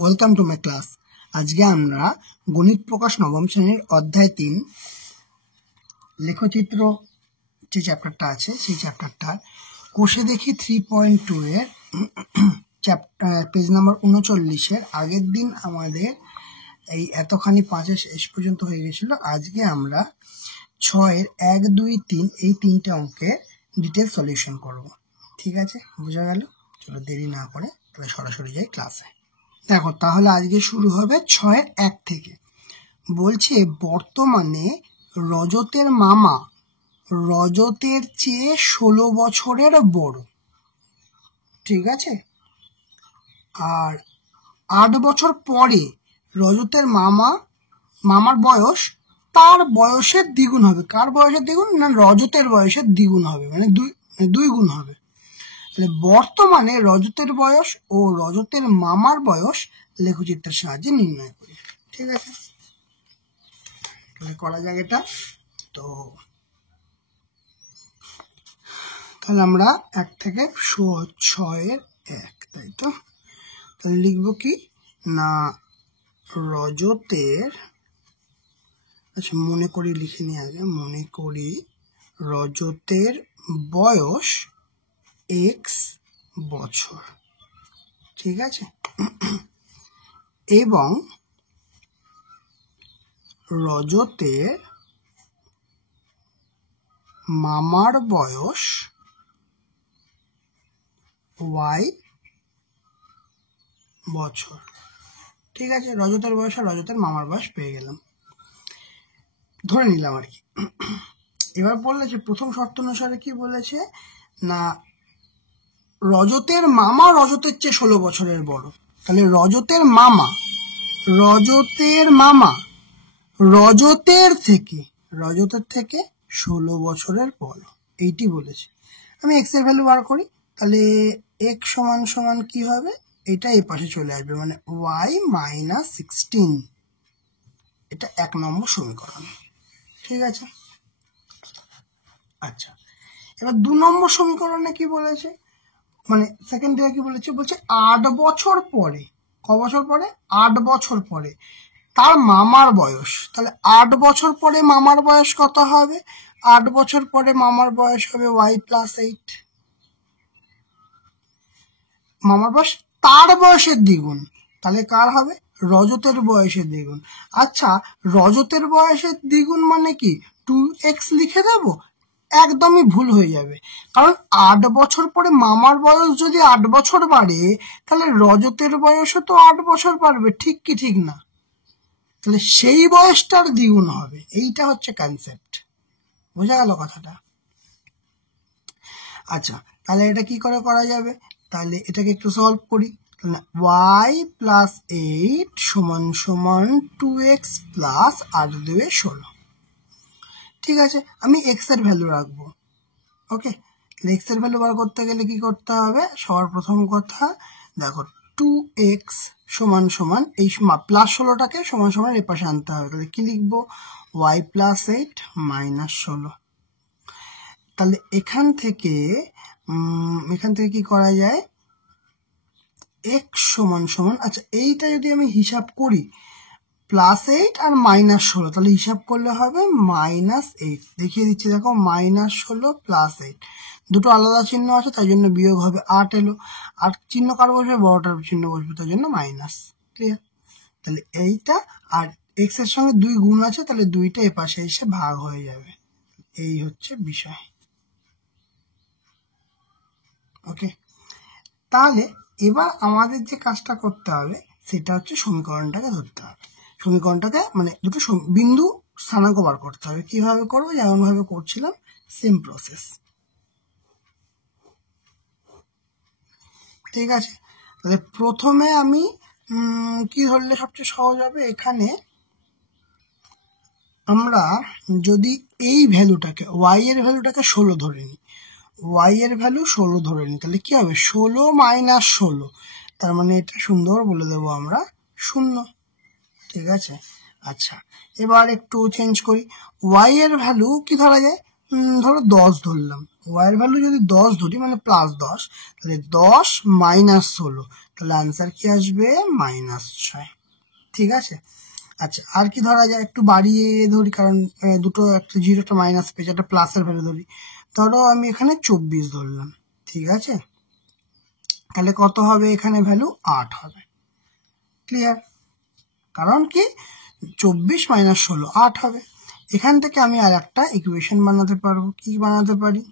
Welcome to my class. আজকে আমরা গণিত প্রকাশ নবম শ্রেণীর অধ্যায় 3 লেখচিত্র যে চ্যাপ্টারটা আছে সেই চ্যাপ্টারটা কোষে দেখি 3.2 এর পেজ নাম্বার 39-এর আগের দিন আমাদের এই এতখানি 5 শেষ পর্যন্ত হয়ে গেছিল। আজকে আমরা 6-এর 1, 2, 3 এই তিনটে অঙ্কের ডিটেল সলিউশন করব। ঠিক আছে, বোঝা গেল? চলো দেরি না করে তাহলে সরাসরি যাই ক্লাসে। দেখো, তাহলে আজকে শুরু হবে 6-এর 1 থেকে। বলছে বর্তমানে রজতের মামা রজতের চেয়ে 16 বছরের বড়। ঠিক আছে, আর 8 বছর পরে রজতের মামার বয়স তার বয়সের দ্বিগুণ হবে। কার বয়সের দ্বিগুণ? না, রজতের বয়সের দ্বিগুণ হবে, মানে দুই গুণ হবে। বর্তমানে রজতের বয়স ও রজতের মামার বয়স লেখচিত্রের সাহায্যে নির্ণয় করি। ঠিক আছে, তাহলে করা যাক এটা। তো তাহলে আমরা 1 থেকে 6-এর 1, তাই তো? তাহলে লিখবো কি না, রজতের, আচ্ছা মনে করি লিখে নিয়ে আগে, মনে করি রজতের বয়স x বছর। ঠিক আছে, এবং রজতের মামার বয়স y বছর। ঠিক আছে, রজতের বয়স আর রজতের মামার বয়স পেয়ে গেলাম, ধরে নিলাম আর কি। এবার বলেছে প্রথম শর্ত অনুসারে কি বলেছে না, রজতের মামা রজতের চেয়ে 16 বছরের বড়। তাহলে রজতের মামা রজতের থেকে 16 বছরের বড়, এইটি বলেছে। আমি x এর ভ্যালু বার করি। তাহলে x সমান কি হবে, এটা এই পাশে চলে আসবে, মানে y - 16। এটা 1 নম্বর সমীকরণ। ঠিক আছে, আচ্ছা এবার 2 নম্বর সমীকরণে কি বলেছে, মানে সেকেন্ড থেকে কি বলেছে, বলছে 8 বছর পরে। ক বছর পরে? 8 বছর পরে তার মামার বয়স। তাহলে 8 বছর পরে মামার বয়স কত হবে? 8 বছর পরে মামার বয়স হবে y + 8। মামার বয়স তার বয়সের দ্বিগুণ, তাহলে কার হবে? রজতের বয়সের দ্বিগুণ। আচ্ছা, রজতের বয়সের দ্বিগুণ মানে কি 2x লিখে দেব? একদমই ভুল হয়ে যাবে, কারণ 8 বছর পরে মামার বয়স যদি 8 বছর বাড়ে, তাহলে রজতের বয়সও তো 8 বছর বাড়বে, ঠিক কি ঠিক না? তাহলে সেই বয়সটার দ্বিগুণ হবে। এইটা হচ্ছে কনসেপ্ট, বোঝা গেল কথাটা? আচ্ছা, তাহলে এটা কি করে করা যাবে? তাহলে এটাকে একটু সলভ করি। y + 8 = 2x + 8 × 2 = 16। ঠিক আছে, আমি x এর ভ্যালু রাখবো। ওকে, x এর ভ্যালু বার করতে গেলে কি করতে হবে? সবার প্রথম কথা দেখো, 2x = এই +16টাকে সমান এর পাশে আনতে হবে। তাহলে কি লিখবো? y + 8 - 16। তাহলে এখান থেকে কি করা যায়? x = আচ্ছা এইটা যদি আমি হিসাব করি +8 আর -16, তাহলে হিসাব করলে হবে -8। দেখিয়ে দিচ্ছি, দেখো -16 + 8, দুটো আলাদা চিহ্ন আছে, তাই জন্য বিয়োগ হবে, 8 এলো। আর চিহ্ন কার বসবে? বড়টার চিহ্ন বসবে, তাই জন্য মাইনাস। ক্লিয়ার? তাহলে এইটা আর x এর সঙ্গে 2 গুণ আছে, তাহলে 2টা এ পাশে এসে ভাগ হয়ে যাবে। এই হচ্ছে বিষয়। ওকে, তাহলে এবার আমাদের যে কাজটা করতে হবে সেটা হচ্ছে সমীকরণটাকে ধরতে হবে। সমীকরণটাকে মানে দুটো বিন্দু স্থানাঙ্ক বার করতে হবে। কিভাবে করবো? যেমন ভাবে করছিলাম, সেম প্রসেস। ঠিক আছে, তাহলে প্রথমে আমি কি ধরলে সবচেয়ে সহজ হবে? এখানে আমরা যদি এই ভ্যালুটাকে y এর ভ্যালুটাকে 16 ধরে নিই, y এর ভ্যালু 16 ধরে নিই, তাহলে কি হবে? 16 - 16, তার মানে এটা সুন্দর বলে দেবো আমরা 0। ঠিক আছে, আচ্ছা এবার একটু চেঞ্জ করি। y এর ভ্যালু কি ধরা যায়? ধরো 10 ধরলাম। y এর ভ্যালু যদি 10 ধরি, মানে +10, তাহলে 10 - 16, তাহলে আনসার কি আসবে -6। ঠিক আছে। আচ্ছা আর কি ধরা যায়, একটু বাড়িয়ে ধরি, কারণ দুটো একটা জিরো একটা মাইনাস পেয়েছে, একটা প্লাসের ভ্যালু ধরি। ধরো আমি এখানে 24 ধরলাম। ঠিক আছে, তাহলে কত হবে এখানে ভ্যালু 8 হবে। ক্লিয়ার? কারণ কি 24 - 16 8 হবে। এখান থেকে আমি আর একটা ইকুয়েশন বানাতে পারবো। কি বানাতে পারি?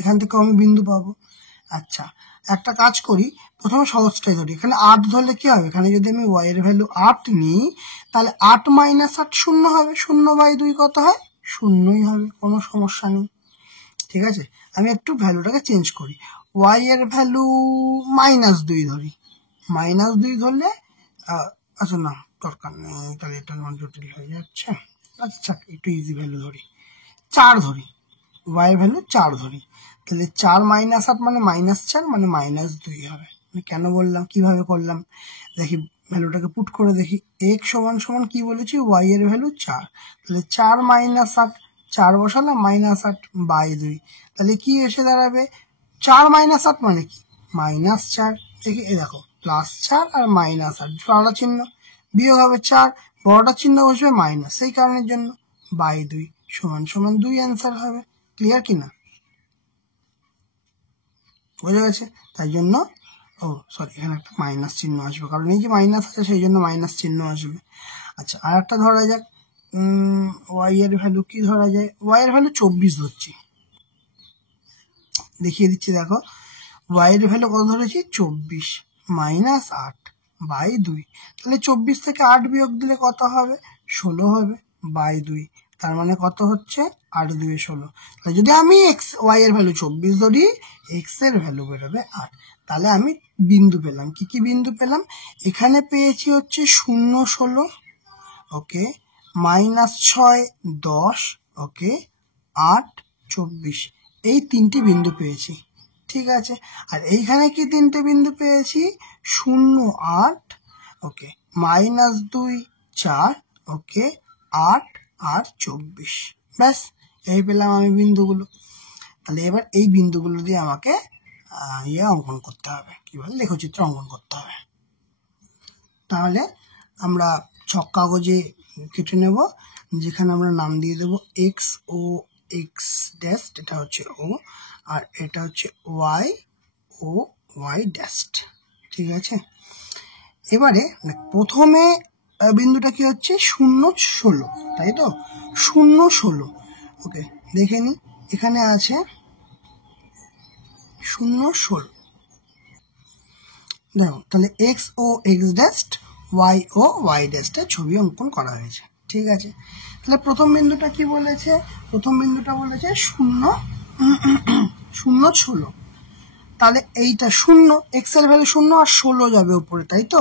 এখান থেকে আমি বিন্দু পাবো। আচ্ছা একটা কাজ করি, প্রথমে সহজটাই ধরি। এখানে 8 ধরলে কি হবে, এখানে যদি আমি y এর ভ্যালু 8 নিই তাহলে 8 - 8 শূন্য হবে। 0/2 কত হয়? 0ই হবে, কোনো সমস্যা নেই। ঠিক আছে, আমি একটু ভ্যালুটাকে চেঞ্জ করি, y এর ভ্যালু -2 ধরি। -2 ধরলে আচ্ছা না দরকার নেই, তাহলে এটা আমার জটিল হয়ে যাচ্ছে। আচ্ছা একটু ইজি ভ্যালু ধরি, 4 ধরি, y এর ভ্যালু 4 ধরি। তাহলে 4 - 8 মানে -4 মানে -2 হবে। আমি কেন বললাম, কিভাবে করলাম দেখি, ভ্যালুটাকে পুট করে দেখি। x সমান কি বলেছি, y এর ভ্যালু 4, তাহলে 4 - 8, 4 বসালাম -8/2, তাহলে কি এসে দাঁড়াবে 4 - 8 মানে কি -4। দেখি এই দেখো +4 আর -8, বড়টা চিহ্ন বিয়োগ হবে 4, বড়টা চিহ্ন বসবে মাইনাস, সেই কারণের জন্য /2 = 2 অ্যান্সার হবে। ক্লিয়ার কিনা? বোঝা গেছে? তাই জন্য সরি এখানে একটা মাইনাস চিহ্ন আসবে, কারণ এই যে মাইনাস আছে সেই জন্য মাইনাস চিহ্ন আসবে। আচ্ছা আর একটা ধরা যাক, y এর ভ্যালু কি ধরা যায়, y এর ভ্যালু 24 ধরছি। দেখিয়ে দিচ্ছি দেখো, y এর ভ্যালু কত ধরেছি, 24 - 8/2, তাহলে 24 থেকে 8 বিয়োগ দিলে কত হবে, 16 হবে /2, তার মানে কত হচ্ছে 8 × 2 = 16। তাহলে যদি আমি y এর ভ্যালু 24 ধরি, x এর ভ্যালু বেরোবে 8। তাহলে আমি বিন্দু পেলাম, কি বিন্দু পেলাম, এখানে পেয়েছি হচ্ছে 0 16, ওকে, -6 10, ওকে, 8 24, এই তিনটি বিন্দু পেয়েছি। ঠিক আছে, আর এইখানে কি তিনটে বিন্দু পেয়েছি, 0 8, ওকে, -2 4, ওকে, 8 আর 24। ব্যাস এই পেলাম আমি বিন্দুগুলো। তাহলে এবার এই বিন্দুগুলো দিয়ে আমাকে অঙ্কন করতে হবে, কি বলে লেখচিত্র অঙ্কন করতে হবে। তাহলে আমরা ছক কাগজে কেটে নেব, যেখানে আমরা নাম দিয়ে দেবো এক্স ও এক্স ড্যাশ, এটা হচ্ছে ও, আর এটা হচ্ছে ওয়াই ও ওয়াই ড্যাশ। ঠিক আছে, এবারে প্রথমে বিন্দুটা কি হচ্ছে 0 16, তাই তো 0 16, ওকে দেখে নি, এখানে আছে 0 16। দেখো তাহলে এক্স ও এক্স ড্যাশ, ওয়াই ও ওয়াই ড্যাশটা ছবি অঙ্কন করা হয়েছে। ঠিক আছে, তাহলে প্রথম বিন্দুটা কি বলেছে, প্রথম বিন্দুটা বলেছে 0 0 16, তাহলে এইটা 0, এক্স এর ভ্যালু 0 আর 16 যাবে উপরে, তাই তো।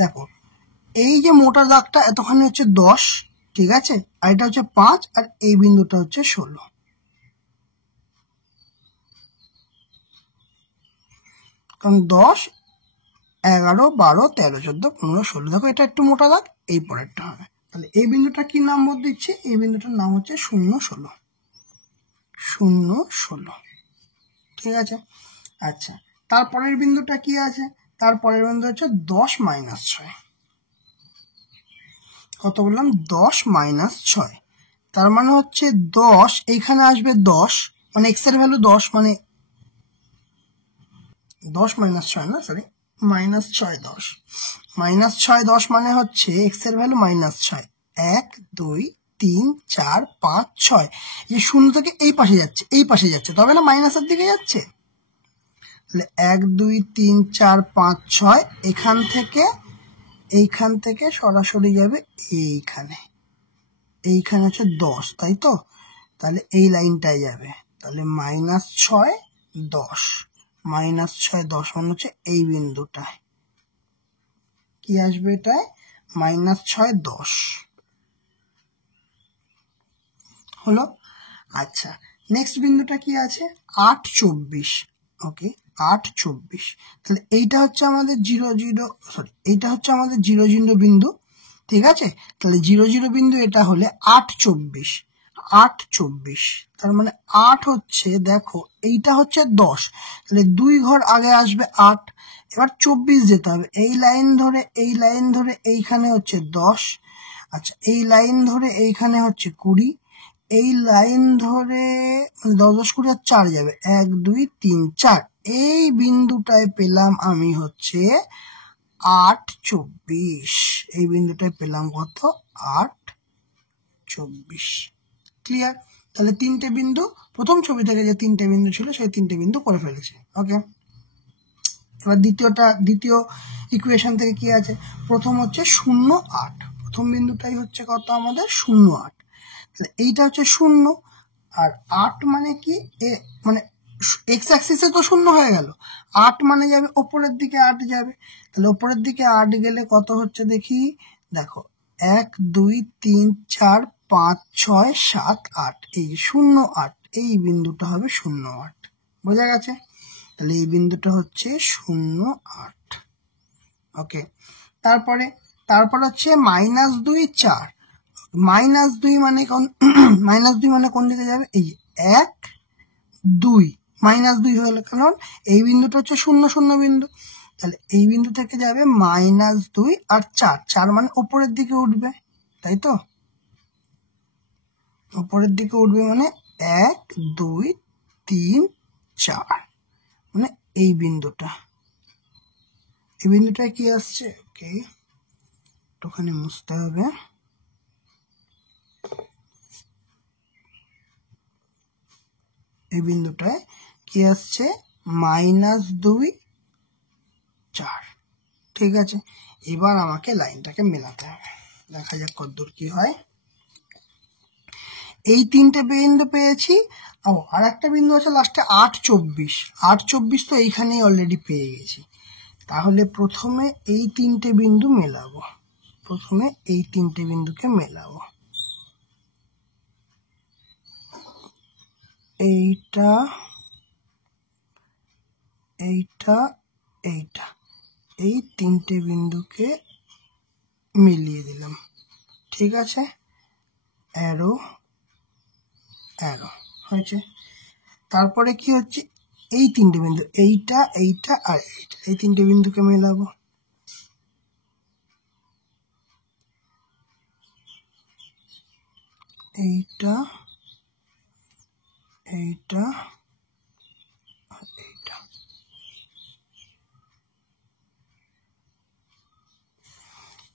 দেখো এই যে মোটা দাগটা এতখানি হচ্ছে 10, ঠিক আছে, আর এটা হচ্ছে 5, আর এই বিন্দুটা হচ্ছে 16। কারণ 10 11 12 13 14 15 16, দেখো এটা একটু মোটা দাগ, এই পরেরটা হবে। তাহলে এই বিন্দুটা কি নাম দিচ্ছি, এই বিন্দুটার নাম হচ্ছে 0 16, 0 16। ঠিক আছে, আচ্ছা তারপরের বিন্দুটা কি আছে, তারপরের বিন্দু হচ্ছে 10 - 6, কত বললাম 10 - 6, তার মানে হচ্ছে 10 এইখানে আসবে 10, মানে এক্স এর ভ্যালু 10, মানে 10 - 6 না সরি -6 10, -6 10 মানে হচ্ছে এক্স এর ভ্যালু -6, 1 2 3 4 5 6, এই 0 থেকে এই পাশে যাচ্ছে, এই পাশে যাচ্ছে, তবে না মাইনাসের দিকে যাচ্ছে। তাহলে 1 2 3 4 5 6, এইখান থেকে সরাসরি যাবে এইখানে, এইখানে হচ্ছে 10, তাই তো, তাহলে এই লাইনটাই যাবে, তাহলে -6 10, -6 10 মানে হচ্ছে এই বিন্দুটায় কি আসবে, এটায় -6 10 হলো। আচ্ছা নেক্সট বিন্দুটা কি আছে, 8 24, ওকে 8 24, তাহলে এইটা হচ্ছে আমাদের 0 0, সরি এইটা হচ্ছে আমাদের 0 0 বিন্দু। ঠিক আছে, তাহলে 0 0 বিন্দু এটা হলে 8 24, 8 24, তার মানে 8 হচ্ছে, দেখো এইটা হচ্ছে 10, তাহলে 2 ঘর আগে আসবে 8, এবার 24 যেতে হবে, এই লাইন ধরে এইখানে হচ্ছে 10, আচ্ছা এই লাইন ধরে এইখানে হচ্ছে 20, এই লাইন ধরে 10 10 20 আর 4 যাবে, 1 2 3 4, এই বিন্দুটায় পেলাম আমি হচ্ছে 8 24, এই বিন্দুটায় পেলাম কত, 8 24। ক্লিয়ার? তাহলে তিনটে বিন্দু, প্রথম ছবি থেকে যে তিনটে বিন্দু ছিল সেই তিনটে বিন্দু করে ফেলেছি। ওকে, এবার দ্বিতীয় ইকুয়েশন থেকে কি আছে, প্রথম হচ্ছে 0 8, প্রথম বিন্দুটাই হচ্ছে কত আমাদের 0 8, তাহলে এইটা হচ্ছে 0 আর 8 মানে কি, মানে এক্স অ্যাক্সিসে তো 0 হয়ে গেল, 8 মানে যাবে ওপরের দিকে, 8 যাবে, তাহলে ওপরের দিকে 8 গেলে কত হচ্ছে দেখি, দেখো 1 2 3 4 5 6 7 8, এই 0 8, এই বিন্দুটা হবে 0 8, বোঝা গেছে? তাহলে এই বিন্দুটা হচ্ছে 0 8। ওকে, তারপরে হচ্ছে -2 4, -2 মানে -2 মানে কোন দিকে যাবে, এই 1 2, -2 হলো, কারণ এই বিন্দুটা হচ্ছে 0 0 বিন্দু, তাহলে এই বিন্দু থেকে যাবে -2 আর 4, 4 মানে উপরের দিকে উঠবে, তাই তো, উপরের দিকে উঠবে মানে 1 2 3 4, মানে এই বিন্দুটা কি আসছে, ওকে একটুখানি মুছতে হবে, এই বিন্দুটায় কি আসছে, -2 4, ঠিক আছে? এবার আমাকে লাইনটাকে মেলাতে হবে, দেখা যাক কতদূর কি হয়। এই তিনটে বিন্দু পেয়েছি, আর একটা বিন্দু আছে লাস্টে 8 24, 8 24 তো এইখানেই অলরেডি পেয়ে গেছি, তাহলে প্রথমে এই তিনটে বিন্দু মেলাবো, এইটা এইটা এইটা, এই তিনটে বিন্দুকে মিলিয়ে দিলাম, ঠিক আছে, অ্যারো হয়েছে। তারপরে কি হচ্ছে, এই তিনটে বিন্দু, এইটা এইটা আর এইটা, এই তিনটে বিন্দুকে মেলাবো, এইটা এইটা আর এইটা,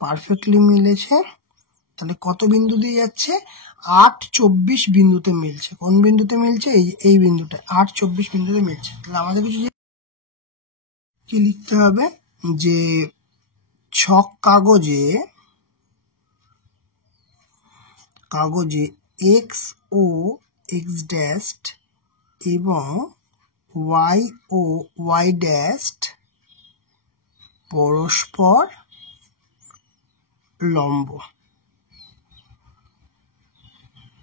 পারফেক্টলি মিলেছে। তাহলে কত বিন্দু দিয়ে যাচ্ছে, 8 24 বিন্দুতে মিলছে, কোন বিন্দুতে মিলছে, এই বিন্দুটা 8 24 বিন্দুতে মিলছে। তাহলে আমাদের কিছু কি লিখতে হবে, যে ছক কাগজে এক্স ও এক্স ড্যাশ এবং ওয়াই ও ওয়াই ড্যাশ পরস্পর লম্ব,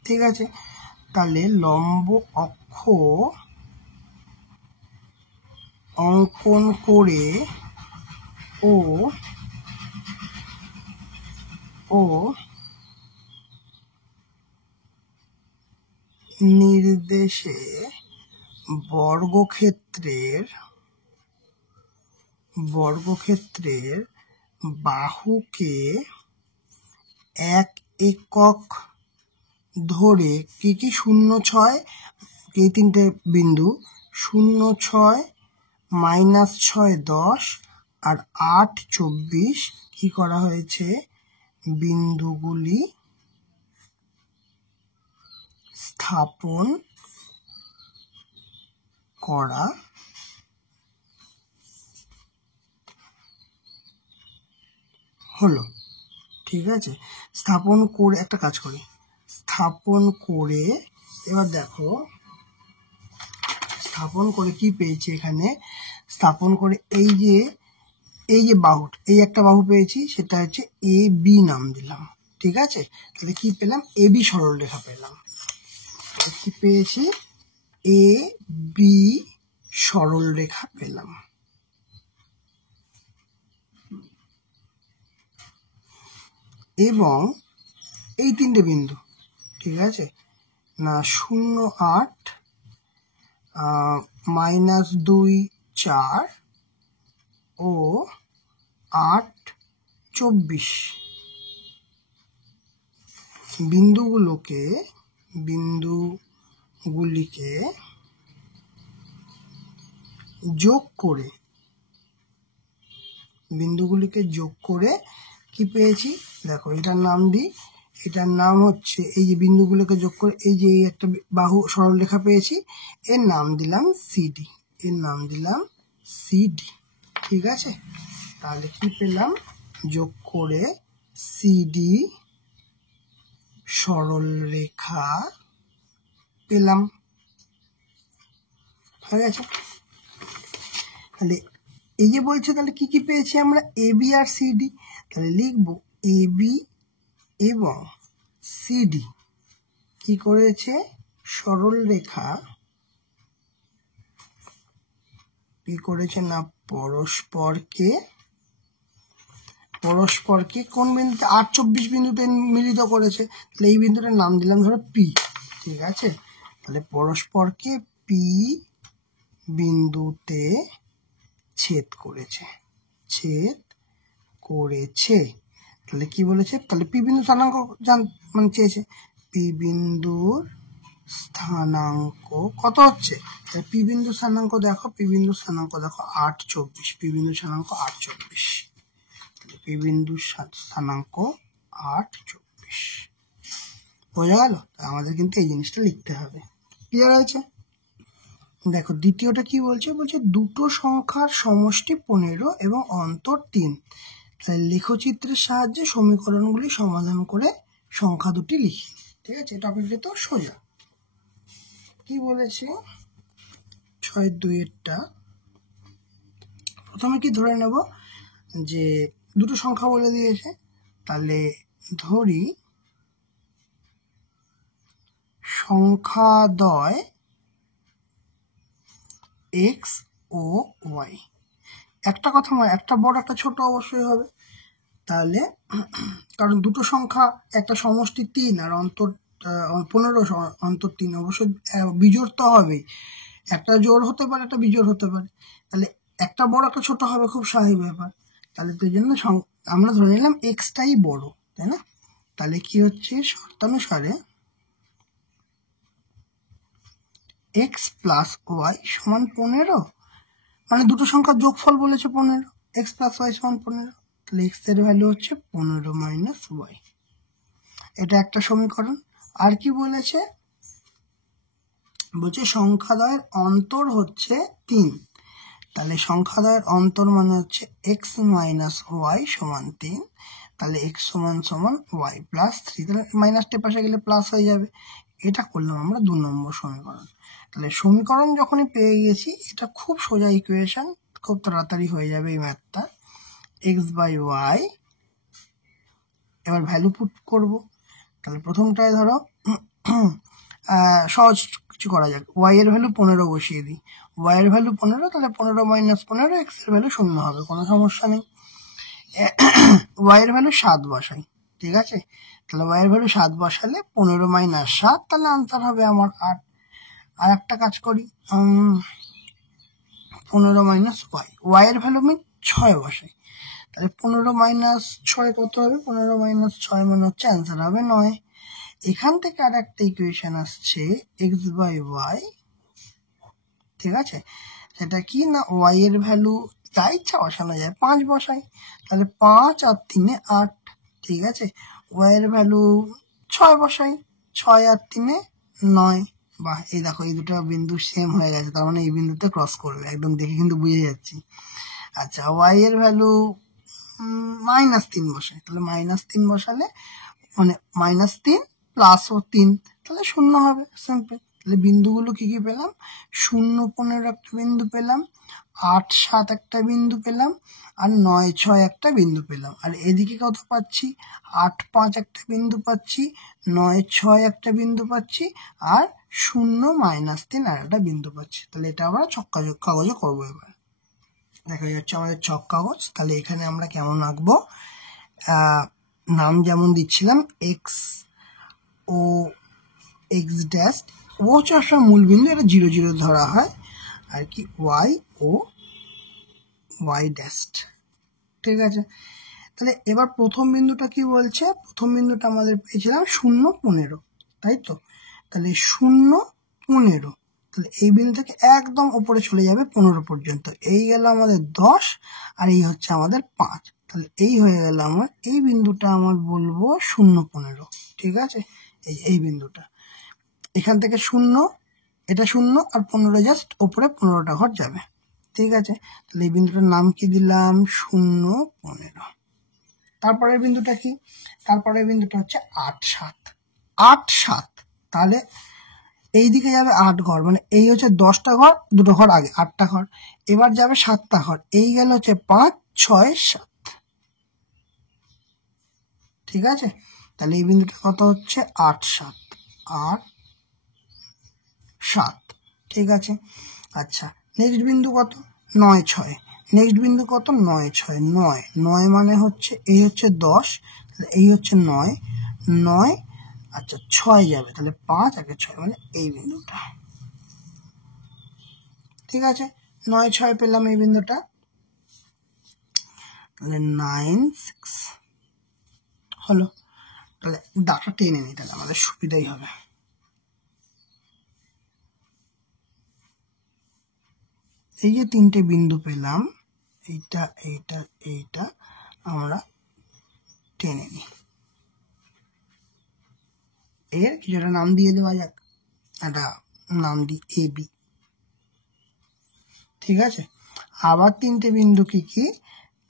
ঠিক আছে? তাহলে লম্ব অক্ষ অঙ্কন করে ও নির্দেশে বর্গক্ষেত্রের বাহুকে 1 একক ধরে কি 0 6, এই তিনটে বিন্দু 0 6 -6 10 আর 8 24 কি করা হয়েছে, বিন্দুগুলি স্থাপন করা হলো, ঠিক আছে? স্থাপন করে, একটা কাজ করি, স্থাপন করে, এবার দেখো স্থাপন করে কি পেয়েছি এখানে, স্থাপন করে এই যে বাহু, এই একটা বাহু পেয়েছি, সেটা হচ্ছে এ বি নাম দিলাম, ঠিক আছে? তাহলে কি পেলাম, এ বি সরলরেখা পেলাম, কি পেয়েছি, এ বি সরলরেখা পেলাম। এবং এই তিনটে বিন্দু, ঠিক আছে, না 0.8 -2 4 ও 8 24 বিন্দুগুলিকে যোগ করে কি পেয়েছি দেখো, এটার নাম দিই। এটার নাম হচ্ছে, এই যে বিন্দুগুলোকে যোগ করে এই যে একটা বাহু সরলরেখা পেয়েছি, এর নাম দিলাম সিডি। ঠিক আছে, তাহলে কি পেলাম, যোগ করে সিডি সরলরেখা পেলাম। হয়ে গেছে। তাহলে এই যে বলছে, তাহলে কি কি পেয়েছি আমরা, এবি আর সিডি। তাহলে লিখবো এবি এবং সিডি কি করেছে, সরলরেখা কি করেছে না, পরস্পরকে কোন বিন্দুতে, 8 24 বিন্দুতে মিলিত করেছে। তাহলে এই বিন্দুটার নাম দিলাম ধরো পি। ঠিক আছে, তাহলে পরস্পরকে পি বিন্দুতে ছেদ করেছে। তাহলে কি বলেছে, তাহলে পি বিন্দু স্থানাঙ্ক মানে চেয়েছে, পি বিন্দুর স্থানাঙ্ক কত হচ্ছে, পি বিন্দু স্থানাঙ্ক দেখো, 8 24, পি বিন্দু স্থানাঙ্ক 8 24, পি বিন্দু স্থানাঙ্ক 8 24। বোঝা গেল? আমাদের কিন্তু এই জিনিসটা লিখতে হবে। ক্লিয়ার হয়েছে? দেখো দ্বিতীয়টা কি বলছে, দুটো সংখ্যার সমষ্টি 15 এবং অন্তর 3। তাহলে লেখচিত্রের সাহায্যে সমীকরণগুলি সমাধান করে সংখ্যা দুটি লিখি। ঠিক আছে, টপিকটা তো সোজা। কি বলেছে 6-2-এরটা, প্রথমে কি ধরে নেব যে দুটো সংখ্যা বলে দিয়েছে, তাহলে ধরি সংখ্যাদ্বয় x ও y। একটা কথা, একটা বড় একটা ছোট অবশ্যই হবে। তাহলে কারণ দুটো সংখ্যা, একটা সমষ্টি 3 আর অন্তর 15, অন্তর 3, অবশ্যই বিজোড় তো হবে, একটা জোড় হতে পারে, একটা বিজোড় হতে পারে। তাহলে একটা বড় একটা ছোট হবে, খুব স্বাভাবিক ব্যাপার। তাহলে তো জন্য আমরা ধরে নিলাম এক্সটাই বড়, তাই না? তাহলে কি হচ্ছে, শর্তানুসারে x প্লাস ওয়াই সমান 15, মানে দুটো সংখ্যার যোগফল বলেছে 15, x প্লাস ওয়াই সমান 15। তাহলে x এর ভ্যালু হচ্ছে 15 মাইনাস ওয়াই। এটা একটা সমীকরণ। আর কি বলেছে, সংখ্যাদ্বয়ের অন্তর হচ্ছে 3। তাহলে সংখ্যাদ্বয়ের অন্তর মানে হচ্ছে x মাইনাস ওয়াই সমান 3। তাহলে x সমান ওয়াই প্লাস 3। তাহলে মাইনাসটা পাশে গেলে প্লাস হয়ে যাবে। এটা করলাম আমরা 2 নম্বর সমীকরণ। তাহলে সমীকরণ যখনই পেয়ে গেছি, এটা খুব সোজা ইকুয়েশন, খুব তাড়াতাড়ি হয়ে যাবে এই ম্যাথটা। x বাই ওয়াই, এবার ভ্যালু পুট করব। তাহলে প্রথমটায় ধরো সহজ কিছু করা যাক, y এর ভ্যালু 15 বসিয়ে দিই। y এর ভ্যালু 15, তাহলে 15 মাইনাস 15, x এর ভ্যালু 0 হবে, কোনো সমস্যা নেই। y এর ভ্যালু 7 বসাই। ঠিক আছে, তাহলে y এর ভ্যালু 7 বসালে 15 মাইনাস 7, তাহলে আনসার হবে আমার 8। আর একটা কাজ করি, 15 মাইনাস y এর ভ্যালু আমি 6 বসাই। তাহলে 15 মাইনাস 6 কত হবে, 15 মাইনাস 6 মানে হচ্ছে অ্যান্সার হবে 9। এখান থেকে আর একটা ইকুয়েশন আসছে x বাই ওয়াই। ঠিক আছে, সেটা কি না, y এর ভ্যালু যা ইচ্ছা বসানো যায়, 5 বসাই। তাহলে 5 আর 3 8। ঠিক আছে, y এর ভ্যালু 6 বসাই, 6 আর 3 9। বাহ, এই দেখো এই দুটো বিন্দু সেম হয়ে গেছে, তার মানে এই বিন্দুতে ক্রস করবে, একদম দেখে কিন্তু বুঝে যাচ্ছি। আচ্ছা, y এর ভ্যালু -3 বসাই। তাহলে -3 বসালে মানে -3 প্লাস ও 3, তাহলে 0 হবে, সিম্পল। তাহলে বিন্দুগুলো কি কি পেলাম, 0 15 একটা বিন্দু পেলাম, 8 7 একটা বিন্দু পেলাম, আর 9 6 একটা বিন্দু পেলাম। আর এদিকে কত পাচ্ছি, 8 5 একটা বিন্দু পাচ্ছি, 9 6 একটা বিন্দু পাচ্ছি, আর 0 -3 আর একটা বিন্দু পাচ্ছি। তাহলে এটা আমরা ছক কাগজে করবো। এবার দেখা যাচ্ছে আমাদের ছক কাগজ। তাহলে এখানে আমরা কেমন আঁকবো, নাম যেমন দিচ্ছিলাম x ও এক্স ড্যাশ, ও হচ্ছে একটা মূল বিন্দু, এটা 0 0 ধরা হয় আর কি, ওয়াই ও ওয়াই ড্যাশ। ঠিক আছে, তাহলে এবার প্রথম বিন্দুটা কি বলছে, প্রথম বিন্দুটা আমাদের পেয়েছিলাম 0 15, তাই তো, তাহলে 0 15, তাহলে এই বিন্দু থেকে একদম উপরে চলে যাবে 15 পর্যন্ত, এই গেল আমাদের 10 আর এই হচ্ছে আমাদের 5, তাহলে এই হয়ে গেল আমার, এই বিন্দুটা আমার বলবো 0 15। ঠিক আছে, এই বিন্দুটা এখান থেকে 0, এটা 0 আর 15 জাস্ট উপরে 15টা ঘর যাবে। ঠিক আছে, তাহলে এই বিন্দুটার নাম কি দিলাম, 0 15। তারপরের বিন্দুটা কি, তারপরের বিন্দুটা হচ্ছে 8 7, 8 7, তাহলে এই দিকে যাবে 8 ঘর, মানে এই হচ্ছে 10টা ঘর, দুটো ঘর আগে 8টা ঘর, এবার যাবে 7টা ঘর, এই গেল হচ্ছে 5 6 7। ঠিক আছে, তাহলে এই বিন্দুটা কত হচ্ছে 8 7 8 7। ঠিক আছে, আচ্ছা নেক্সট বিন্দু কত, 9 6, নেক্সট বিন্দু কত, 9 6 9 9, মানে হচ্ছে এই হচ্ছে 10, এই হচ্ছে 9 9, আচ্ছা 6 যাবে, তাহলে 5 আগে 6, মানে এই বিন্দুটা। ঠিক আছে, 9 6 পেলাম এই বিন্দুটা, তাহলে 9 6 হলো। তাহলে দাগটা টেনে নিই, তাহলে আমাদের সুবিধাই হবে। এই যে তিনটে বিন্দু পেলাম, এইটা এইটা এইটা, আমরা টেনে নিই, এর কিছুটা নাম দিয়ে দেওয়া যাক, একটা নাম দিই এ বি। ঠিক আছে, আবার তিনটে বিন্দু কি কি,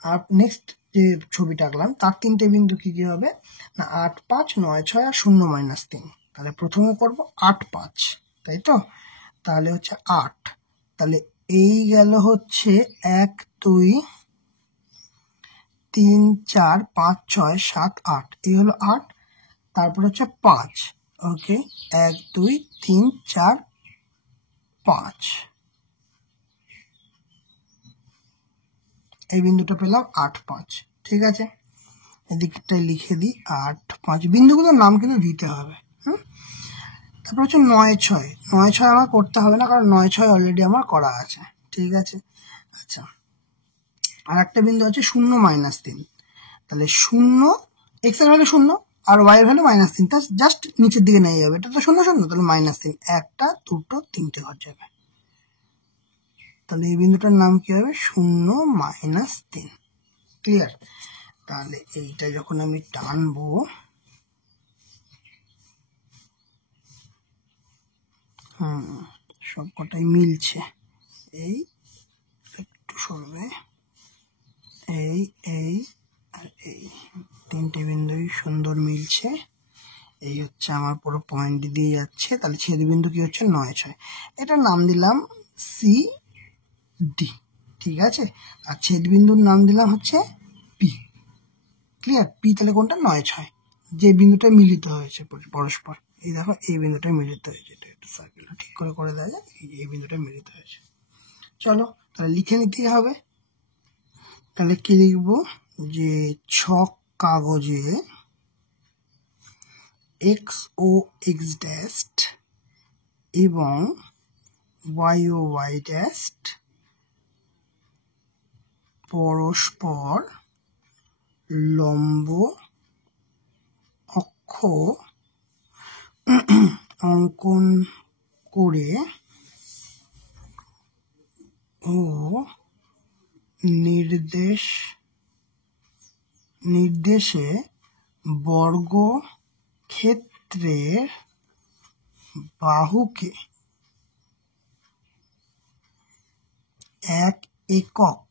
আর নেক্সট যে ছবিটা আঁকলাম তার তিনটে বিন্দু কি কি হবে না, 8 5 9 6 আর 0 -3। তাহলে প্রথমে করব 8 5, তাই তো, তাহলে হচ্ছে 8, তাহলে এই গেল হচ্ছে 1 2 3 4 5 6 7 8, এই হলো 8, তারপর হচ্ছে 5, ওকে 1 2 3 4 5, এই বিন্দুটা পেলাম 8 5। ঠিক আছে, এদিকটায় লিখে দিই 8 5, বিন্দুগুলোর নাম কিন্তু দিতে হবে। তারপর হচ্ছে 9 6, 9 6 আমার করতে হবে না, কারণ 9 6 অলরেডি আমার করা আছে। ঠিক আছে, আচ্ছা আর একটা বিন্দু আছে 0 -3, তাহলে 0 x এর ভ্যালু 0 আর y এর ভ্যালু -3, তা জাস্ট নিচের দিকে নিয়ে যাবে, এটা তো 0 0, তাহলে -3, একটা দুটো তিনটে ঘর যাবে, তাহলে এই বিন্দুটার নাম কি হবে, 0 -3। ক্লিয়ার, তাহলে এইটা যখন আমি টানবো, সবকটাই মিলছে, এই একটু সরবে, এই এই আর এই তিনটে বিন্দুই সুন্দর মিলছে, এই হচ্ছে আমার পুরো পয়েন্ট দিয়ে যাচ্ছে, তাহলে ছেদ বিন্দু কি হচ্ছে 9 6, এটার নাম দিলাম সি ডি। ঠিক আছে, আর ছেদ বিন্দুর নাম দিলাম হচ্ছে পি। ক্লিয়ার, পি তাহলে কোনটা, 9 6, যে বিন্দুটা মিলিত হয়েছে পরস্পর, এই দেখো এই বিন্দুটা মিলিত হয়েছে, এটা একটু সার্কেলটা ঠিক করে দেওয়া যায়, এই বিন্দুটা মিলিত হয়েছে। চলো তাহলে লিখে নিতেই হবে, তাহলে কি লিখবো, যে ছক কাগজে এক্স ও এক্স ড্যাশ এবং ওয়াই ও ওয়াই ড্যাশ পরস্পর লম্ব অক্ষ অঙ্কন করে ও নির্দেশে বর্গ ক্ষেত্রের বাহুকে 1 একক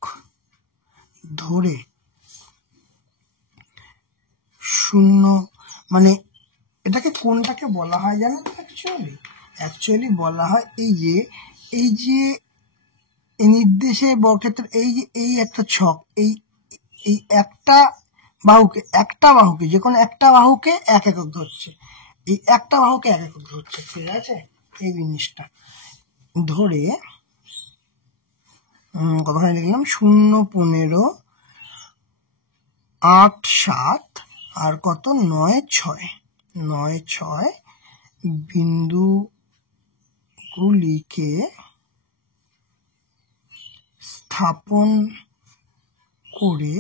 ধরে 0, মানে এটাকে কোনটাকে বলা হয় জানো তো, অ্যাকচুয়ালি বলা হয় এই যে নির্দেশে বর্গক্ষেত্র, এই একটা ছক, এই একটা বাহুকে যে কোনো একটা বাহুকে 1 একক ধরছে, এই একটা বাহুকে 1 একক ধরছে। ঠিক আছে, এই জিনিসটা ধরে কতখানি লিখলাম, 0 15 8 7 আর কত 9 6, 9 6 বিন্দুগুলিকে স্থাপন করে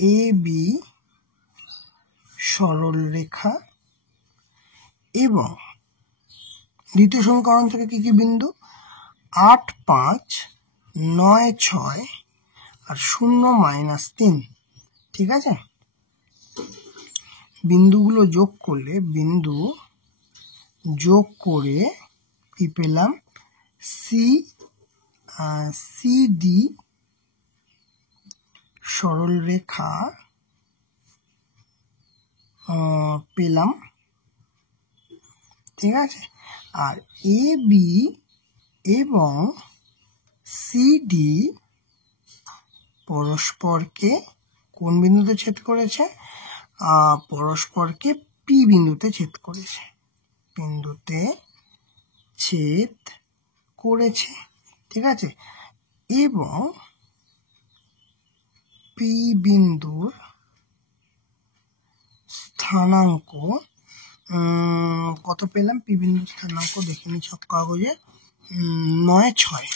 এ বি সরলরেখা এবং দ্বিতীয় সমীকরণ থেকে কি কি বিন্দু 8, 5, 9, 6 আর 0, -3, ঠিক আছে। বিন্দুগুলো যোগ করলে যোগ করে কি পেলাম, সিডি সরলরেখা পেলাম, ঠিক আছে। আর এ বি এবং সিডি পরস্পরকে কোন বিন্দুতে ছেদ করেছে, পরস্পরকে পি বিন্দুতে ছেদ করেছে, ঠিক আছে। এবং পি বিন্দুর স্থানাঙ্ক কত পেলাম, পি বিন্দুর স্থানাঙ্ক দেখে নি ছক কাগজে, 9, 6,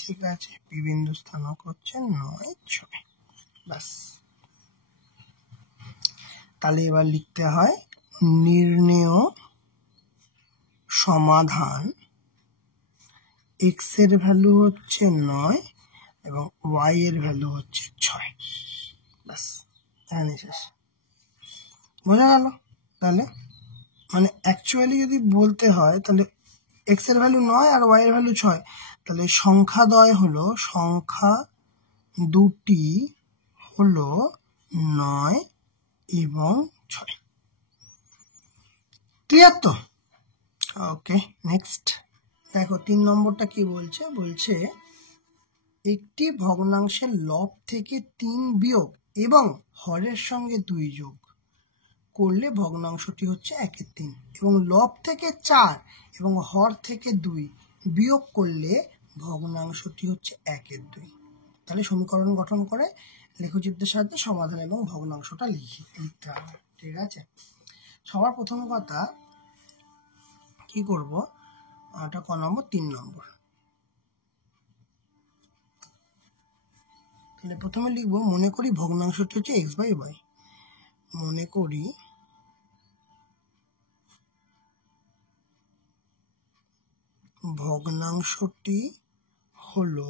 ঠিক আছে। পি বিন্দুর স্থানাঙ্ক হচ্ছে 9, 6, ব্যাস। তাহলে এবার লিখতে হয় নির্ণেয় সমাধান, এক্স এর ভ্যালু হচ্ছে 9 এবং ওয়াই এর ভ্যালু হচ্ছে 6, ব্যাস, এখানে শেষ। বোঝা গেল? তাহলে মানে অ্যাকচুয়ালি যদি বলতে হয় তাহলে এক্স এর ভ্যালু 9 আর ওয়াই এর ভ্যালু 6, তাহলে সংখ্যাদ্বয় হলো, সংখ্যা দুটি হলো 9 এবং 6, ক্লিয়ার তো? ওকে, নেক্সট দেখো 3 নম্বরটা কি বলছে, বলছে একটি ভগ্নাংশের লব থেকে 3 বিয়োগ এবং হরের সঙ্গে 2 যোগ করলে ভগ্নাংশটি হচ্ছে 1/3 এবং লব থেকে 4 এবং হর থেকে 2 বিয়োগ করলে ভগ্নাংশটি হচ্ছে 1/2। তাহলে সমীকরণ গঠন করে লেখচিত্রের সাহায্যে সমাধান এবং ভগ্নাংশটা লিখতে হবে, ঠিক আছে। সবার প্রথম কথা কি করব, এটা ক নম্বর, 3 নম্বর। তাহলে প্রথমে লিখবো, মনে করি ভগ্নাংশটি হচ্ছে x/y, মনে করি ভগ্নাংশটি হলো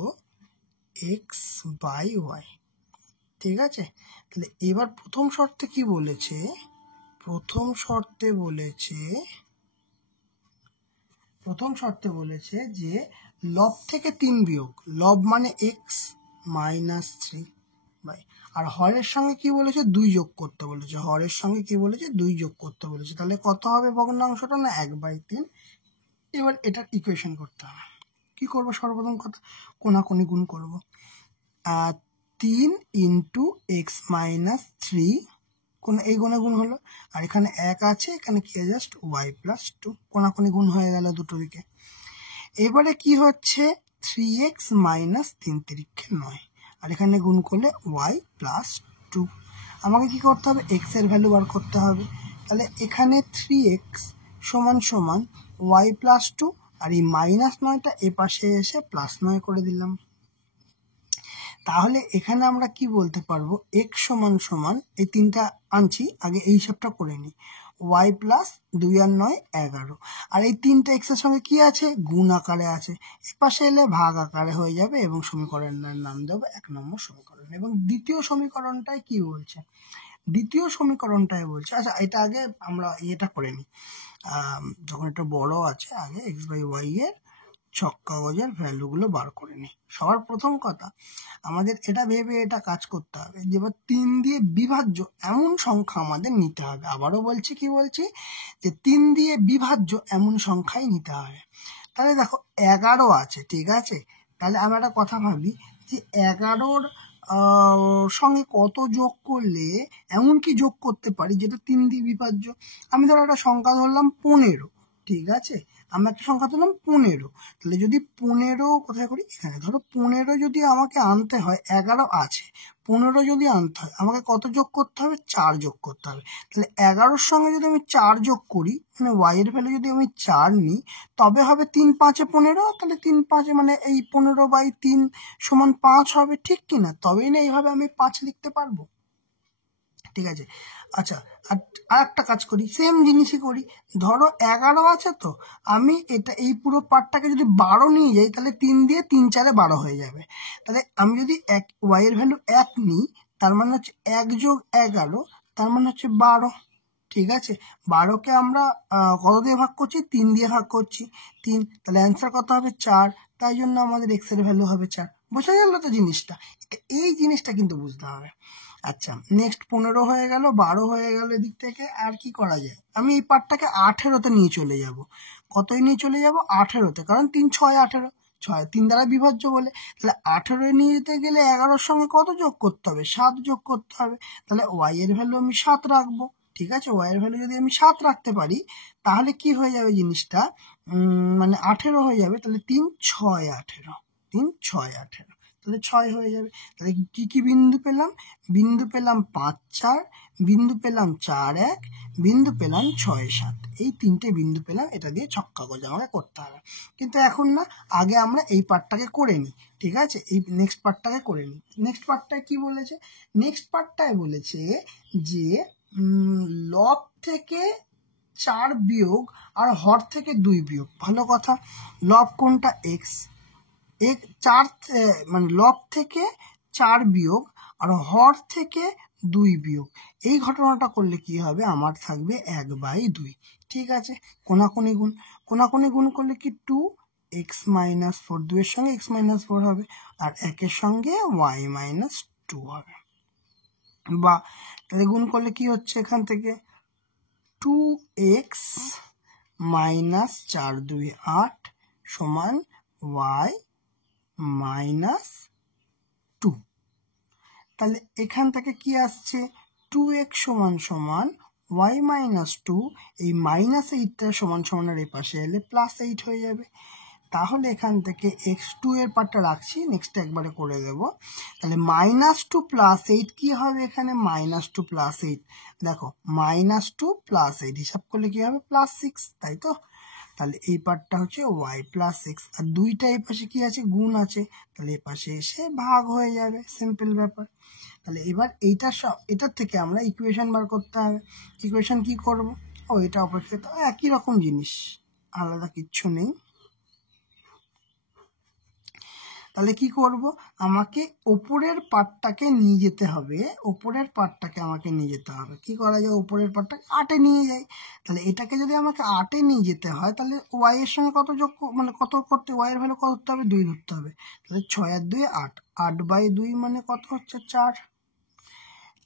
x/y, ঠিক আছে। তাহলে এবার প্রথম শর্তে কি বলেছে, প্রথম শর্তে বলেছে যে লব থেকে 3 বিয়োগ, লব মানে x -3 বাই, আর হরের সঙ্গে কি বলেছে 2 যোগ করতে বলেছে, হরের সঙ্গে কি বলেছে 2 যোগ করতে বলেছে। তাহলে কত হবে ভগ্নাংশটা, না 1/3। এবার এটার ইকুয়েশন করতে হবে, কি করবো, সর্বপ্রথম কথা কোনাকুনি গুণ করব, 3 × x - 3 কোন এই গুণে গুণ হলো, আর এখানে 1 আছে, এখানে কি জাস্ট y + 2, কোনাকুনি গুণ হয়ে গেল দুটো দিকে। এবারে কি হচ্ছে 3x - 3 × 9, আর এখানে গুণ করলে y + 2। আমাকে কি করতে হবে, x এর ভ্যালু বার করতে হবে। তাহলে এখানে 3x = y + 2, আর এই -9টা এ পাশে এসে +9 করে দিলাম। তাহলে এখানে আমরা কি বলতে পারবো, x = এই 3টা আনছি, আগে এই হিসাবটা করে নিই, y + 2 আর 9 11, আর এই 3টা x এর সঙ্গে কি আছে, গুণ আকারে আছে, এ পাশে এলে ভাগ আকারে হয়ে যাবে এবং সমীকরণের নাম দেবো 1 নম্বর সমীকরণ। এবং দ্বিতীয় সমীকরণটায় কি বলছে, আচ্ছা এটা আগে আমরা এটা করে নিই, যখন এটা বড় আছে আগে x/y এর ছক কাগজের ভ্যালুগুলো বার করে নিই। সবার প্রথম কথা আমাদের এটা ভেবে এটা কাজ করতে হবে যে 3 দিয়ে বিভাজ্য এমন সংখ্যা আমাদের নিতে হবে। আবারও বলছি, কি বলছি, যে 3 দিয়ে বিভাজ্য এমন সংখ্যাই নিতে হবে। তাহলে দেখো 11 আছে, ঠিক আছে। তাহলে আমরা একটা কথা ভাবি যে 11-র সঙ্গে কত যোগ করলে এমন কি যোগ করতে পারি যেটা 3 দিয়ে বিভাজ্য। আমি ধরো একটা সংখ্যা ধরলাম 15, ঠিক আছে। আমরা একটা সংখ্যা দিলাম 15, তাহলে যদি 15 কোথায় করি, এখানে ধরো 15 যদি আমাকে আনতে হয়, 11 আছে, 15 যদি আনতে হয় আমাকে কত যোগ করতে হবে, 4 যোগ করতে হবে। তাহলে 11-র সঙ্গে যদি আমি 4 যোগ করি, মানে ওয়াই এর ভ্যালু যদি আমি 4 নিই, তবে হবে 3 5 15, তাহলে 3 5 মানে এই 15/3 সমান 5 হবে, ঠিক কিনা? তবেই না এইভাবে আমি 5 লিখতে পারবো, ঠিক আছে। আচ্ছা, আর একটা কাজ করি, সেম জিনিসই করি, ধরো 11 আছে, তো আমি এই পুরো পার্টটাকে যদি 12 নিয়ে যাই, তাহলে 3 দিয়ে 3 4 12 হয়ে যাবে। তাহলে আমি যদি ওয়াই এর ভ্যালু 1 নিই, তার মানে হচ্ছে 1 যোগ 11, তার মানে হচ্ছে 12, ঠিক আছে। 12কে আমরা কত দিয়ে ভাগ করছি, 3 দিয়ে ভাগ করছি, 3, তাহলে অ্যান্সার কত হবে, 4, তাই জন্য আমাদের এক্স এর ভ্যালু হবে 4। বোঝা গেল তো জিনিসটা? এই জিনিসটা কিন্তু বুঝতে হবে। আচ্ছা, নেক্সট 15 হয়ে গেল, 12 হয়ে গেল, এদিক থেকে আর কি করা যায়, আমি এই পার্টটাকে 18তে নিয়ে চলে যাব। কতই নিয়ে চলে যাব, 18তে, কারণ 3 6 18, 6 3 দ্বারা বিভাজ্য বলে। তাহলে 18 নিয়ে যেতে গেলে 11-র সঙ্গে কত যোগ করতে হবে, 7 যোগ করতে হবে। তাহলে ওয়াই এর ভ্যালু আমি 7 রাখবো, ঠিক আছে। ওয়াই এর ভ্যালু যদি আমি 7 রাখতে পারি, তাহলে কি হয়ে যাবে জিনিসটা, মানে 18 হয়ে যাবে। তাহলে 3 6 18, 3 6 18, তাহলে 6 হয়ে যাবে। তাহলে কি কি বিন্দু পেলাম, বিন্দু পেলাম 5 4, বিন্দু পেলাম 4 1, বিন্দু পেলাম 6 7, এই 3টে বিন্দু পেলাম। এটা দিয়ে ছক্কা গোজা আমাকে করতে হবে, কিন্তু এখন না, আগে আমরা এই পার্টটাকে করে নিই, ঠিক আছে। এই নেক্সট পার্টটাকে করে নিই। নেক্সট পার্টটায় কি বলেছে, নেক্সট পার্টটায় বলেছে যে লব থেকে 4 বিয়োগ আর হর থেকে 2 বিয়োগ। ভালো কথা, লব কোনটা, এক্স, 4 মানে লব থেকে 4 বিয়োগ আর হর থেকে 2 বিয়োগ। এই ঘটনাটা করলে কি হবে, আমার থাকবে 1/2, ঠিক আছে। কোনাকুনি গুণ, কোনাকুনি গুণ করলে কি 2x - 4, 2 এর সঙ্গে x - 4 হবে, আর 1 এর সঙ্গে y - 2 হবে। বা তাহলে গুণ করলে কি হচ্ছে, এখান থেকে 2x - 4 2 8 সমান y -2। তাহলে এখান থেকে কি আসছে, 2x সমান y -2, এই -8টা সমান আর এই পাশে এলে +8 হয়ে যাবে। তাহলে এখান থেকে x2 এর পার্টটা রাখছি, নেক্সট একবারে করে দেব। তাহলে -2 + 8 কি হবে, এখানে -2 + 8, দেখো -2 + 8 হিসাব করলে কি হবে, +6, তাই তো। তাহলে এই পার্টটা হচ্ছে y + x, আর দুইটা এই পাশে কি আছে, গুণ আছে, তাহলে এই পাশে এসে ভাগ হয়ে যাবে, সিম্পল ব্যাপার। তাহলে এবার এটার থেকে আমরা ইকুয়েশন বার করতে হবে। ইকুয়েশন কি করব, এটা অপেক্ষিত একই রকম জিনিস, আলাদা কিচ্ছু নেই। তাহলে কি করব, আমাকে ওপরের পার্টটাকে নিয়ে যেতে হবে, ওপরের পার্টটাকে আমাকে নিয়ে যেতে হবে। কি করা যায়, ওপরের পার্টটাকে 8-এ নিয়ে যাই। তাহলে এটাকে যদি আমাকে 8-এ নিয়ে যেতে হয়, তাহলে ওয়াই এর সঙ্গে কত যোগ, মানে কত করতে, ওয়াই এর ভ্যালু কত ধরতে হবে, 2 ধরতে হবে। তাহলে 6 আর 2 8, 8/2 মানে কত হচ্ছে, 4।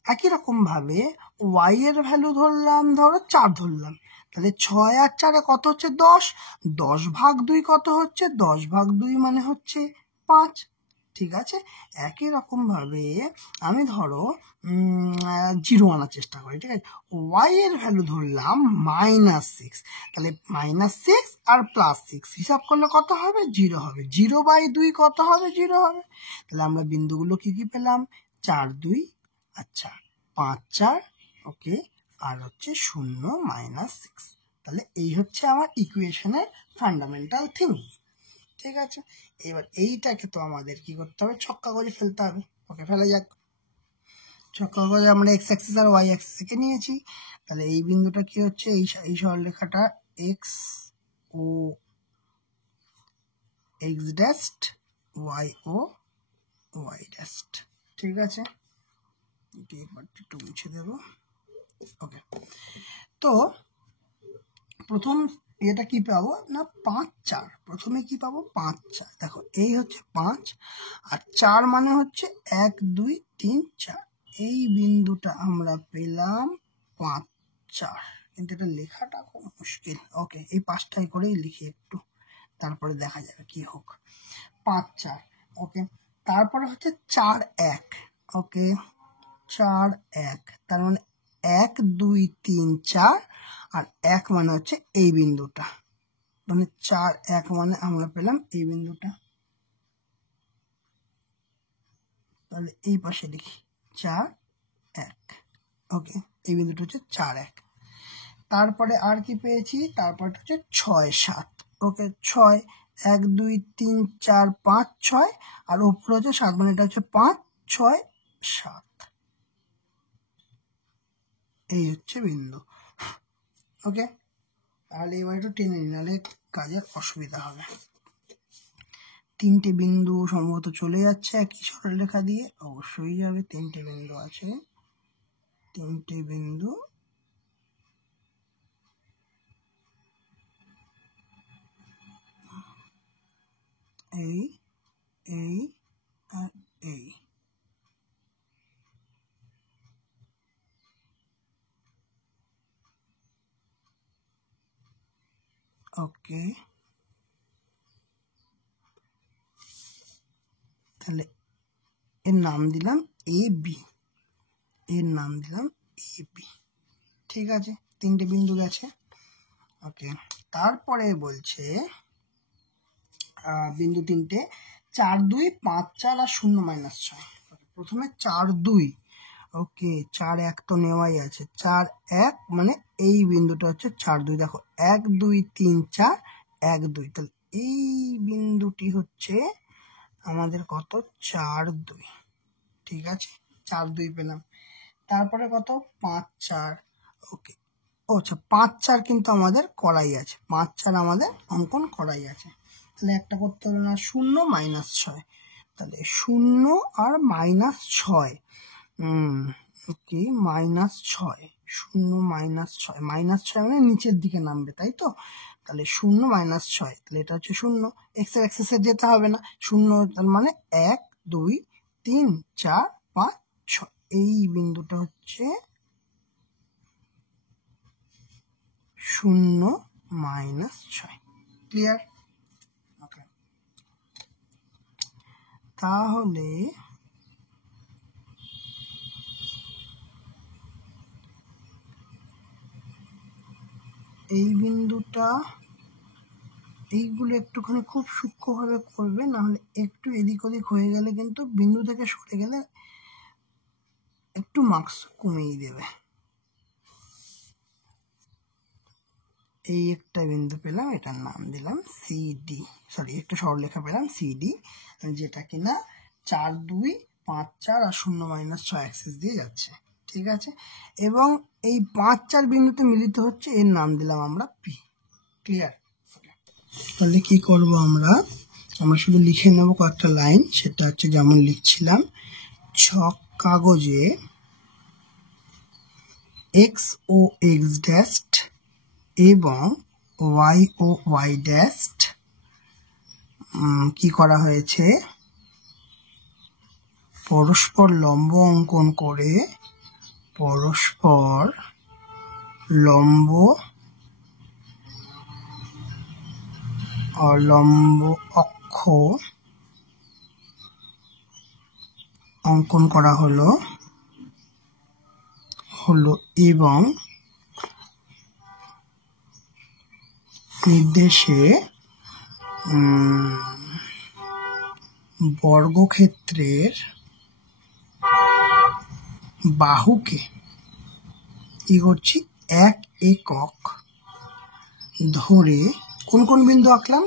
একই রকম ভাবে ওয়াই এর ভ্যালু ধরলাম, ধরো 4 ধরলাম, তাহলে 6 আর 4 কত হচ্ছে, 10, 10/2 কত হচ্ছে, 10/2 মানে হচ্ছে 5, ঠিক আছে। একই রকম ভাবে আমি ধরো 0 আনার চেষ্টা করি, ঠিক আছে। ওয়াই এর ভ্যালু ধরলাম -6, তাহলে -6 আর +6 হিসাব করলে কত হবে, 0 হবে। 0/2 কত হবে, 0 হবে। তাহলে আমরা বিন্দুগুলো কি কি পেলাম, 4 2, আচ্ছা 5 4, ওকে, আর হচ্ছে 0 -6। তাহলে এই হচ্ছে আমার ইকুয়েশনের ফান্ডামেন্টাল থিংস, ঠিক আছে। এবার এইটাকে তো আমাদের কি করতে হবে, ছক্কা করে ফেলতে হবে। ওকে, ফেলা যাক। ছক্কা করে আমরা এক্স অ্যাক্সিস আর ওয়াই অ্যাক্সিসকে নিয়েছি। তাহলে এই বিন্দুটা কি হচ্ছে, এই সরলরেখাটা এক্স ও এক্স ড্যাশড, ওয়াই ও ওয়াই ড্যাশড, ঠিক আছে। এবার একটু মুছে দেব, ওকে। তো প্রথম এটা কি পাবো না, 5 4, প্রথমে কি পাবো, 5 4, দেখো এই হচ্ছে 5 আর 4 মানে হচ্ছে 1 2 3 4, এই বিন্দুটা আমরা পেলাম 5 4, কিন্তু এটা লেখাটা খুব মুশকিল। ওকে, এই 5টাই করেই লিখি একটু, তারপরে দেখা যাবে কি হোক। 5 4, ওকে। তারপরে হচ্ছে 4 1, ওকে, 4 1, তার মানে 1 2 3 4, আর 1 মানে হচ্ছে এই বিন্দুটা, মানে 4 1 মানে আমরা পেলাম এই বিন্দুটা। তাহলে এই পাশে লিখি 4 1। ওকে, এই বিন্দুটা হচ্ছে 4 1। তারপরে আর কি পেয়েছি, তারপরে হচ্ছে 6 7। ওকে, 6 1 2 3 4 5 6 আর উপরে হচ্ছে 7, মানে এটা হচ্ছে 5 6 7। এই হচ্ছে বিন্দু। ওকে, তাহলে এবার একটু টেনে নিই, নাহলে কাজের অসুবিধা হবে। 3টে বিন্দু সম্ভবত চলে যাচ্ছে একই সরলরেখা দিয়ে, অবশ্যই যাবে। 3টে বিন্দু আছে, 3টে বিন্দু এই এই আর এই। ওকে, তাহলে এর নাম দিলাম এ বি, এর নাম দিলাম এ বি। ঠিক আছে, 3টে বিন্দু গেছে। ওকে, তারপরে বলছে বিন্দু 3টে 4 2 5 4 আর 0 -6। প্রথমে 4 2। ওকে, 4 1 তো নেওয়াই আছে। 4 1 মানে এই বিন্দুটা হচ্ছে 4 2। দেখো 1 2 3 4 1 2, তাহলে এই বিন্দুটি হচ্ছে আমাদের কত, 4 2। ঠিক আছে, 4 2 পেলাম। তারপরে কত, 5 4। ওকে, আচ্ছা 5 4 কিন্তু আমাদের করাই আছে, 5 4 আমাদের অঙ্কন করাই আছে। তাহলে একটা করতে হবে না, 0 -6। তাহলে 0 আর -6। ওকে, -6, 0 -6, -6 মানে নিচের দিকে নামবে, তাই তো? তাহলে 0 -6, তাহলে এটা হচ্ছে 0, এক্স এর অ্যাক্সিসে যেতে হবে না। 0 তার মানে 1 2 3 4 5 6। এই বিন্দুটা হচ্ছে 0 -6। ক্লিয়ার? ওকে, তাহলে এই বিন্দুটা, এইগুলো একটুখানি খুব সূক্ষ্মভাবে করবে, নাহলে একটু এদিক ওদিক হয়ে গেলে কিন্তু বিন্দু থেকে সরে গেলে একটু মার্কস কমিয়ে দেবে। এই একটা বিন্দু পেলাম, এটার নাম দিলাম সিডি, সরি একটা সরলরেখা পেলাম সিডি, যেটা কিনা 4 2 5 4 আর 0 -6 অ্যাক্সিস দিয়ে যাচ্ছে। ঠিক আছে, এবং এই 5 4 বিন্দুতে মিলিত হচ্ছে, এর নাম দিলাম আমরা পি। ক্লিয়ার? তাহলে কি করব আমরা শুধু লিখে নেব কয়েকটা লাইন, সেটা হচ্ছে যেমন লিখছিলাম, ছক কাগজে এক্স ও এক্স ড্যাশড এবং ওয়াই ও ওয়াই ড্যাশড কি করা হয়েছে, পরস্পর লম্ব অঙ্কন করে পরস্পর লম্ব লম্ব অক্ষ অঙ্কন করা হলো এবং নির্দেশে বর্গক্ষেত্রের বাহুকে কি করছি, 1 একক ধরে কোন কোন বিন্দু আঁকলাম,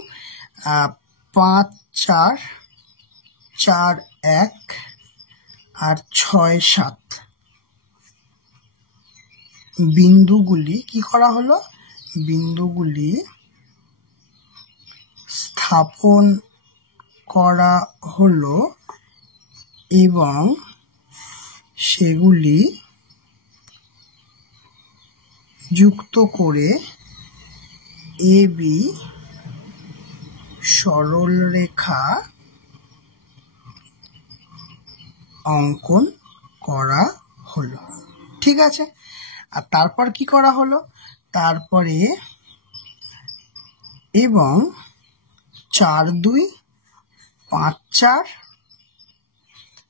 5 4 4 1 আর 6 7 বিন্দুগুলি কি করা হলো, বিন্দুগুলি স্থাপন করা হলো এবং সেগুলি যুক্ত করে এ বি সরলরেখা অঙ্কন করা হলো। ঠিক আছে, আর তারপর কি করা হলো, তারপরে এবং 4 2 5 4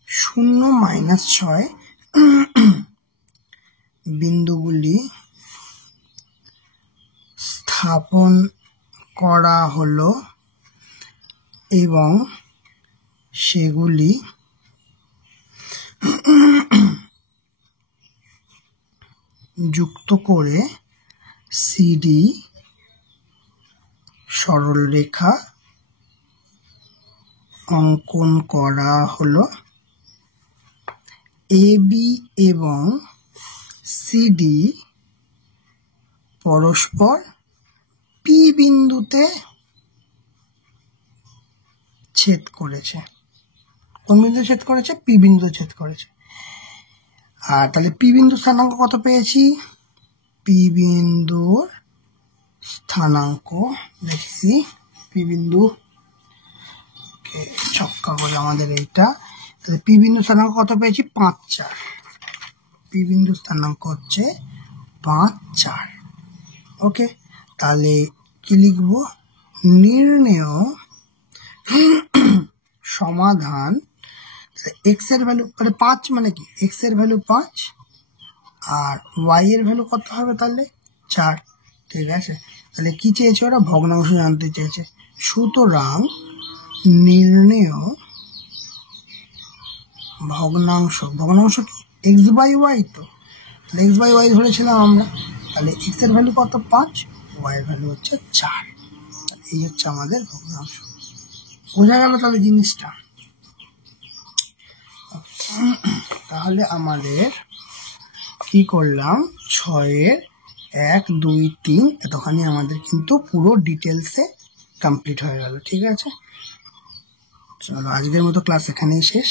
0 -6 বিন্দুগুলি স্থাপন করা হলো এবং সেগুলি যুক্ত করে সিডি সরলরেখা অঙ্কন করা হলো। এবি এবং সিডি পরস্পর পি বিন্দুতে ছেদ করেছে। কোন বিন্দুতে ছেদ করেছে? পি বিন্দুতে ছেদ করেছে। আর তাহলে পি বিন্দু স্থানাঙ্ক কত পেয়েছি? পি বিন্দুর স্থানাঙ্ক দেখি, পি বিন্দু ছক্কা করে আমাদের এইটা, তাহলে পি বিন্দু স্থানাঙ্ক কত পেয়েছি? 5, 4। পি বিন্দু স্থানাঙ্ক হচ্ছে 5, 4। ওকে, তাহলে কি লিখবো? নির্ণেয় সমাধান। এক্স এর ভ্যালু 5 মানে কি? এক্স এর ভ্যালু 5 আর ওয়াই এর ভ্যালু কত হবে তাহলে? 4। ঠিক আছে, তাহলে কি চেয়েছে ওরা? ভগ্নাংশ জানতে চেয়েছে। সুতরাং নির্ণেয় ভগ্নাংশ, ভগ্নাংশ কি? এক্স বাই ওয়াই, তো তাহলে এক্স বাই ওয়াই ধরেছিলাম আমরা। তাহলে এক্স এর ভ্যালু কত? 5, ওয়াই এর ভ্যালু হচ্ছে 4। এই হচ্ছে আমাদের ভগ্নাংশ। বোঝা গেল তাহলে জিনিসটা? তাহলে আমাদের কি করলাম? 6-এর 1, 2, 3 এতখানি আমাদের কিন্তু পুরো ডিটেলসে কমপ্লিট হয়ে গেল। ঠিক আছে, চলো আজকের মতো ক্লাস এখানেই শেষ।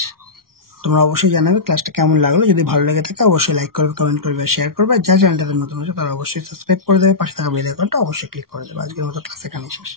তোমরা অবশ্যই জানাবে ক্লাসটা কেমন লাগলো। যদি ভালো লেগে থাকে অবশ্যই লাইক করবে, কমেন্ট করবে, শেয়ার করবে। যা চ্যানেলটাতে নতুন আছে তারা অবশ্যই সাবস্ক্রাইব করে দেবে, পাশে থাকা বেল আইকনটা অবশ্যই ক্লিক করে দেবে। আজকের মতো ক্লাস এখানেই শেষ।